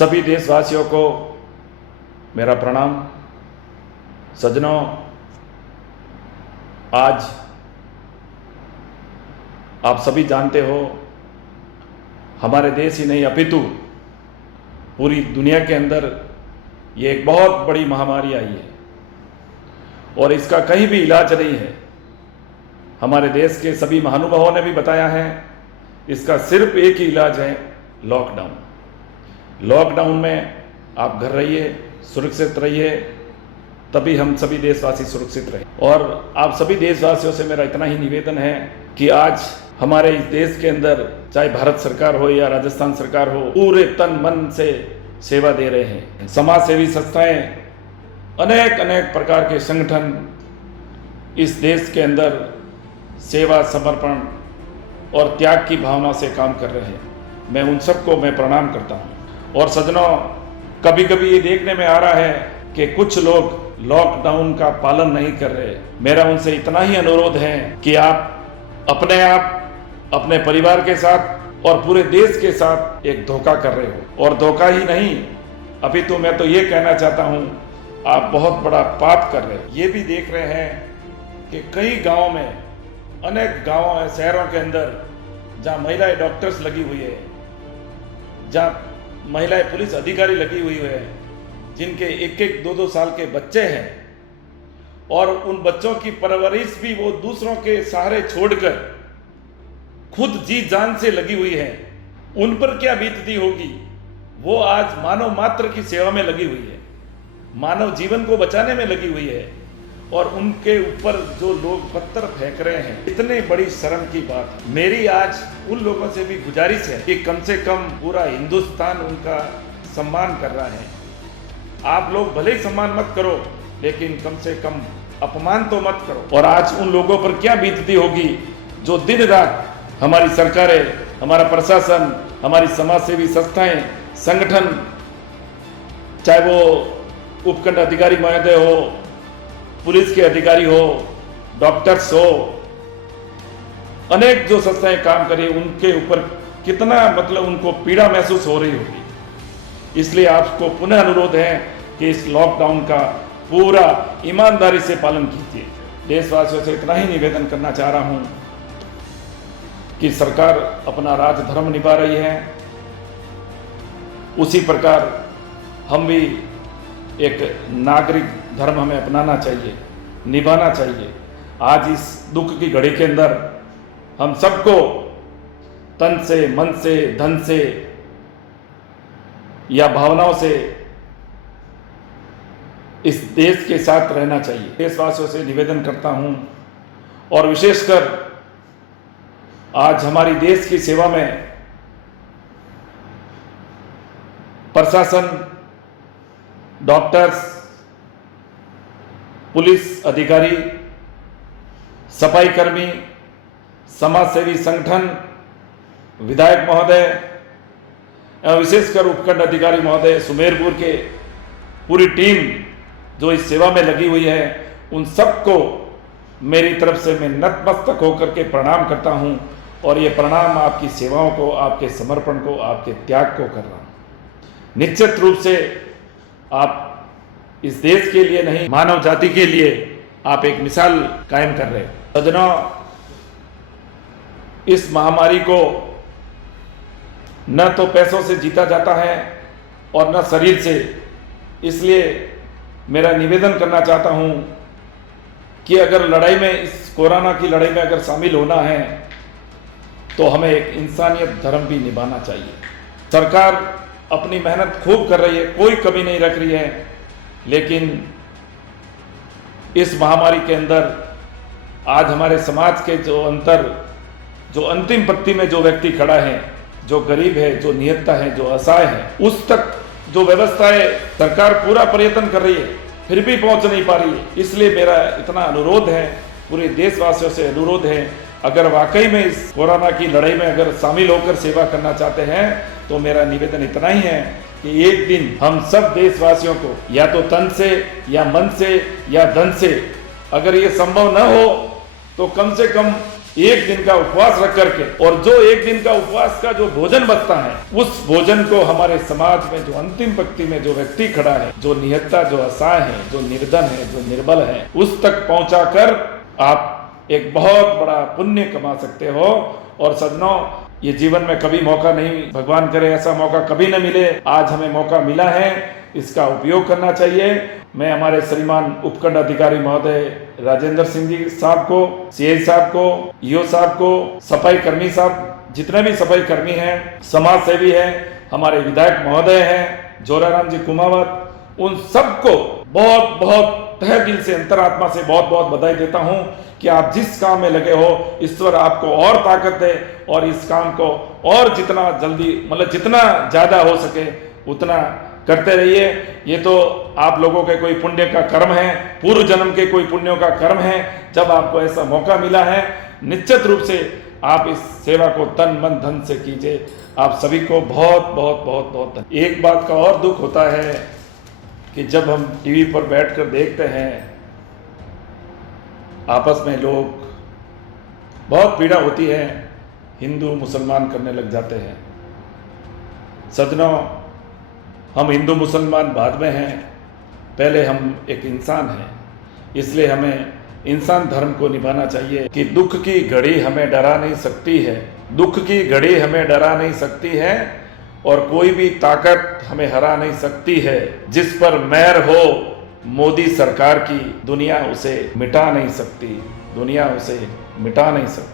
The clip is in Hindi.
सभी देशवासियों को मेरा प्रणाम। सज्जनों, आज आप सभी जानते हो, हमारे देश ही नहीं अपितु पूरी दुनिया के अंदर ये एक बहुत बड़ी महामारी आई है और इसका कहीं भी इलाज नहीं है। हमारे देश के सभी महानुभावों ने भी बताया है, इसका सिर्फ एक ही इलाज है, लॉकडाउन। लॉकडाउन में आप घर रहिए, सुरक्षित रहिए, तभी हम सभी देशवासी सुरक्षित रहे। और आप सभी देशवासियों से मेरा इतना ही निवेदन है कि आज हमारे इस देश के अंदर चाहे भारत सरकार हो या राजस्थान सरकार हो, पूरे तन मन से सेवा दे रहे हैं। समाज सेवी संस्थाएं, अनेक प्रकार के संगठन इस देश के अंदर सेवा, समर्पण और त्याग की भावना से काम कर रहे हैं। मैं उन सबको प्रणाम करता हूं। और सज्जनों, कभी कभी ये देखने में आ रहा है कि कुछ लोग लॉकडाउन का पालन नहीं कर रहे। मेरा उनसे इतना ही अनुरोध है कि आप अपने परिवार के साथ और पूरे देश के साथ एक धोखा कर रहे हो। और धोखा ही नहीं, अभी तो मैं तो ये कहना चाहता हूं, आप बहुत बड़ा पाप कर रहे हो। ये भी देख रहे हैं कि कई गाँव में, अनेक गाँव शहरों के अंदर जहाँ महिलाएं डॉक्टर्स लगी हुई है, जहाँ महिलाएं पुलिस अधिकारी लगी हुई है, जिनके 1-1, 2-2 साल के बच्चे हैं और उन बच्चों की परवरिश भी वो दूसरों के सहारे छोड़कर खुद जी जान से लगी हुई है। उन पर क्या बीतती होगी। वो आज मानव मात्र की सेवा में लगी हुई है, मानव जीवन को बचाने में लगी हुई है, और उनके ऊपर जो लोग पत्थर फेंक रहे हैं, इतने बड़ी शर्म की बात। मेरी आज उन लोगों से भी गुजारिश है कि कम से कम पूरा हिंदुस्तान उनका सम्मान कर रहा है। आप लोग भले ही सम्मान मत करो, लेकिन कम से कम अपमान तो मत करो। और आज उन लोगों पर क्या बीतती होगी जो दिन रात हमारी सरकारें, हमारा प्रशासन, हमारी समाज सेवी संस्थाएं, संगठन, चाहे वो उपखंड अधिकारी महोदय हो, पुलिस के अधिकारी हो, डॉक्टर्स हो, अनेक जो संस्थाएं काम करें, उनके ऊपर कितना उनको पीड़ा महसूस हो रही होगी। इसलिए आपको पुनः अनुरोध है कि इस लॉकडाउन का पूरा ईमानदारी से पालन कीजिए। देशवासियों से इतना ही निवेदन करना चाह रहा हूं कि सरकार अपना राजधर्म निभा रही है, उसी प्रकार हम भी एक नागरिक धर्म हमें अपनाना चाहिए, निभाना चाहिए। आज इस दुख की घड़ी के अंदर हम सबको तन से, मन से, धन से या भावनाओं से इस देश के साथ रहना चाहिए। देशवासियों से निवेदन करता हूं, और विशेषकर आज हमारी देश की सेवा में प्रशासन, डॉक्टर्स, पुलिस अधिकारी, सफाई कर्मी, समाज सेवी संगठन, विधायक महोदय एवं विशेषकर उपखंड अधिकारी महोदय, सुमेरपुर के पूरी टीम जो इस सेवा में लगी हुई है, उन सबको मेरी तरफ से मैं नतमस्तक होकर के प्रणाम करता हूं। और ये प्रणाम आपकी सेवाओं को, आपके समर्पण को, आपके त्याग को कर रहा हूं। निश्चित रूप से आप इस देश के लिए नहीं, मानव जाति के लिए आप एक मिसाल कायम कर रहे हैं। सज्जनों, इस महामारी को न तो पैसों से जीता जाता है और न शरीर से। इसलिए मेरा निवेदन करना चाहता हूं कि अगर लड़ाई में, इस कोरोना की लड़ाई में अगर शामिल होना है, तो हमें एक इंसानियत धर्म भी निभाना चाहिए। सरकार अपनी मेहनत खूब कर रही है, कोई कमी नहीं रख रही है, लेकिन इस महामारी के अंदर आज हमारे समाज के जो अंतिम पंक्ति में जो व्यक्ति खड़ा है, जो गरीब है, जो निहत्था है, जो असहाय है, उस तक जो व्यवस्था है सरकार पूरा प्रयत्न कर रही है, फिर भी पहुंच नहीं पा रही है। इसलिए मेरा इतना अनुरोध है, पूरे देशवासियों से अनुरोध है, अगर वाकई में इस कोरोना की लड़ाई में अगर शामिल होकर सेवा करना चाहते हैं, तो मेरा निवेदन इतना ही है कि एक दिन हम सब देशवासियों को या तो तन से या मन से या धन से, अगर ये संभव न हो तो कम से कम एक दिन का उपवास रख करके, और जो एक दिन का उपवास का जो भोजन बचता है, उस भोजन को हमारे समाज में जो अंतिम पंक्ति में जो व्यक्ति खड़ा है, जो निहत्ता, जो असहाय है, जो निर्धन है, जो निर्बल है, उस तक पहुंचाकर आप एक बहुत बड़ा पुण्य कमा सकते हो। और सज्जनों, ये जीवन में कभी मौका नहीं, भगवान करे ऐसा मौका कभी न मिले, आज हमें मौका मिला है, इसका उपयोग करना चाहिए। मैं हमारे श्रीमान उपखंड अधिकारी महोदय राजेंद्र सिंह जी साहब को, सीआई साहब को, ईओ साहब को, सफाई कर्मी साहब, जितने भी सफाई कर्मी हैं, समाज सेवी हैं, हमारे विधायक महोदय हैं, जोराराम जी कुमावत, उन सबको बहुत बहुत तहे दिल से, अंतरात्मा से बहुत बहुत बधाई देता हूं कि आप जिस काम में लगे हो, ईश्वर आपको और ताकत दे और इस काम को और जितना जल्दी, मतलब जितना ज्यादा हो सके उतना करते रहिए। ये तो आप लोगों के कोई पुण्य का कर्म है, पूर्व जन्म के कोई पुण्यों का कर्म है। जब आपको ऐसा मौका मिला है, निश्चित रूप से आप इस सेवा को तन मन धन से कीजिए। आप सभी को बहुत बहुत बहुत बहुत धन्यवाद। एक बात का और दुख होता है कि जब हम टीवी पर बैठकर देखते हैं, आपस में लोग, बहुत पीड़ा होती है, हिंदू मुसलमान करने लग जाते हैं। सज्जनों, हम हिंदू मुसलमान बाद में हैं, पहले हम एक इंसान हैं, इसलिए हमें इंसान धर्म को निभाना चाहिए कि दुख की घड़ी हमें डरा नहीं सकती है, दुख की घड़ी हमें डरा नहीं सकती है, और कोई भी ताकत हमें हरा नहीं सकती है। जिस पर मेहर हो मोदी सरकार की, दुनिया उसे मिटा नहीं सकती, दुनिया उसे मिटा नहीं सकती।